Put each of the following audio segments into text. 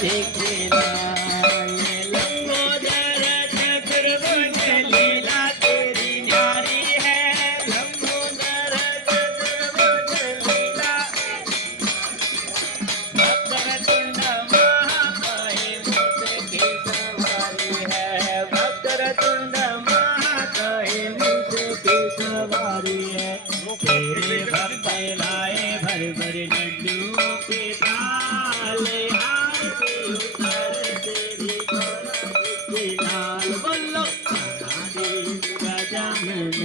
जी के लाल। लंबोदर चतुर्भुज लीला तेरी न्यारी है। लंबोदर चतुर्भुज लीला वक्रतुंड महाकाय मूस की सवारी है। वक्रतुंड महाकाय मूस की सवारी है। तेरे भक्त लाए भर भर लड्डुओं के थाल। आरती उतर तेरी गोरा के लाल। बोलो गणाधीश गजानन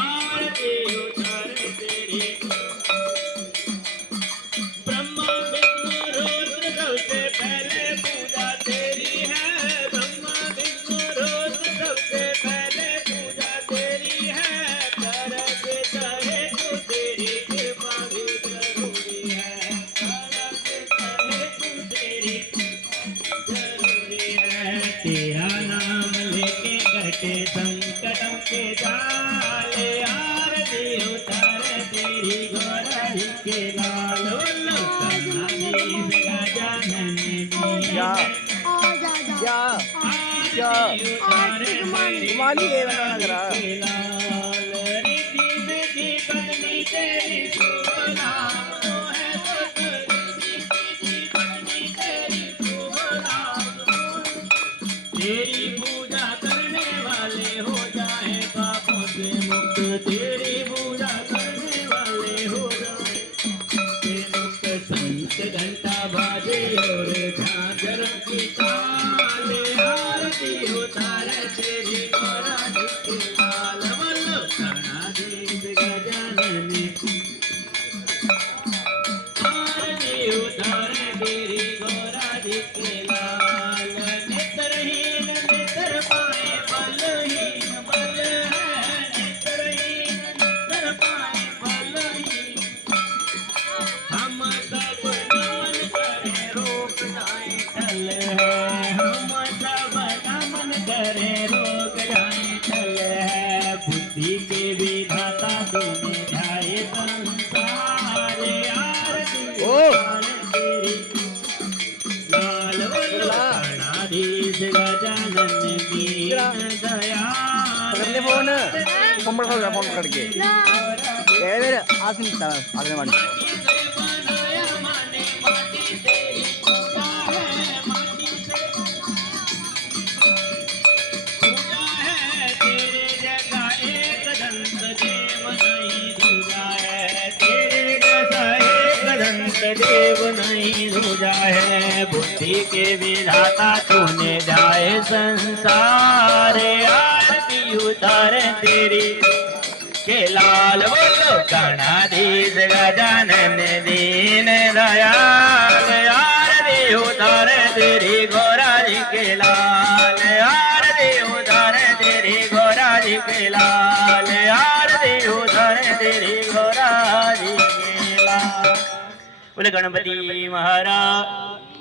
आरती उतर तेरी। ब्रह्मा विष्णु रुद्र सबसे पहले पूजा तेरी है। ब्रह्मा विष्णु रुद्र सबसे पहले पूजा तेरी है। करते चाहे तो तेरी कृपा भी जरूरी है। करते चाहे तो तेरी जरूरी है। तेरा नाम लेके कटे संकटों के जाल। आरती उतार तेरी गोराई के लाल। बोलो गणाधीश गजानन या या या माली है वाला लग रहा है। लाल रिद्धि सिद्धि पत्नी तेरी शुभ नाम है। रिद्धि सिद्धि पत्नी तेरी शुभ नाम। तेरी पूजा करने वाले हो जाए पापों से मुक्त। तेरी पूजा करने वाले हो जाए मुक्त। संत घंटा बाजे और झांझर की ताल। आरती उतार तेरी गोराई के लाल। बोलो गणाधीश गजानन आरती उतार तेरी गोराई के लाल। नेत्रहीन नेत्र पाए बलहीन बल है। नेत्रहीन नेत्र पाए बलहीन। हम सब नमन करे रोग जाए टल है। हम सब नमन करे रोग जाए टल है। बुद्धि के विधाता तूने ध्याए संसार। आरती उतार तेरी लाल। बोलो गणाधीश गजानन दीन दयाल। पकड़ ले फोन फोन पकड़ के आसन आगे वाली माटी से बनाया माने माटी तेरी पूजा है। माटी से पूजा है। तेरे जैसा एक दंत देव नहीं दूजा है। तेरे जैसा एक दंत देव नहीं दूजा है। बुद्धि के विधाता तूने जाए संसार। आरती उतार तेरी के लाल। बोलो गणाधीश गजानन दीन दयाल। आरती उतार तेरी गोराई के लाल। आरती उतार तेरी गोराई के लाल। आरती उतार तेरी गोराई के लाल। बोले गणपति महाराज।